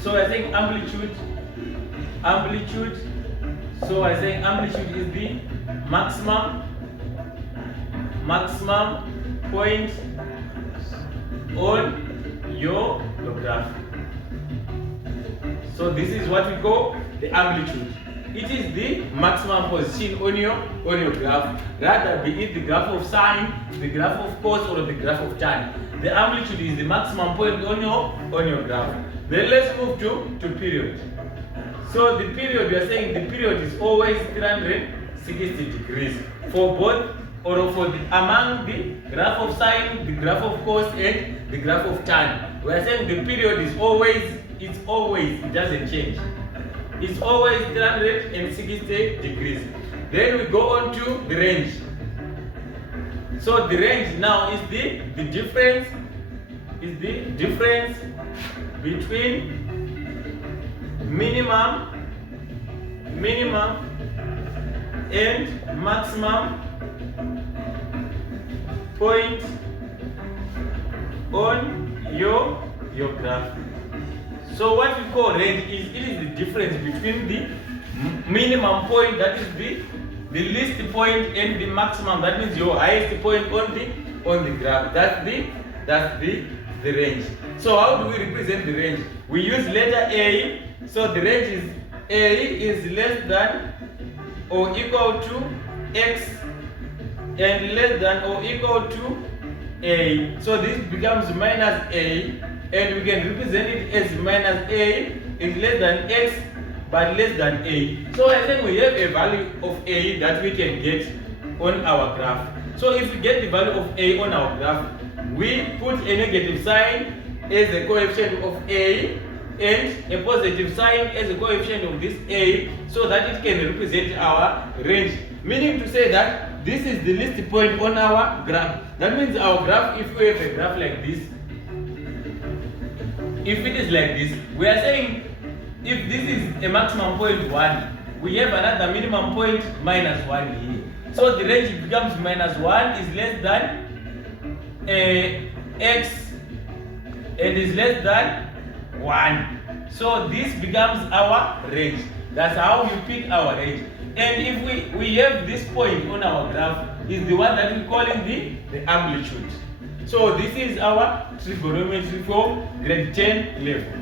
So we're saying amplitude. So we're saying amplitude is the maximum point on your graph. So this is what we call the amplitude. It is the maximum position on your graph, rather be it the graph of sine, the graph of cos, or the graph of tan. The amplitude is the maximum point on your graph. Then let's move to period. So the period, we are saying the period is always 360 degrees for both, or for the among the graph of sine, the graph of cos, and the graph of tan. We are saying the period is always, it doesn't change. It's always 360 degrees. Then we go on to the range. So the range now is the difference between minimum and maximum point on your graph. So what we call range is, it is the difference between the minimum point, that is the least point, and the maximum, that means your highest point on the graph. That's the range. So how do we represent the range? We use letter A. So the range is A is less than or equal to X and less than or equal to A. So this becomes minus A, and we can represent it as minus A is less than X but less than A. So I think we have a value of A that we can get on our graph. So if we get the value of A on our graph, we put a negative sign as a coefficient of A and a positive sign as a coefficient of this A, so that it can represent our range. Meaning to say that this is the least point on our graph. That means our graph, if we have a graph like this, if it is like this, we are saying if this is a maximum point 1, we have another minimum point minus 1 here. So the range becomes minus 1 is less than X and is less than 1. So this becomes our range. That's how you pick our range. And if we have this point on our graph, is the one that we call it the amplitude. So this is our trigonometry for grade 10 level.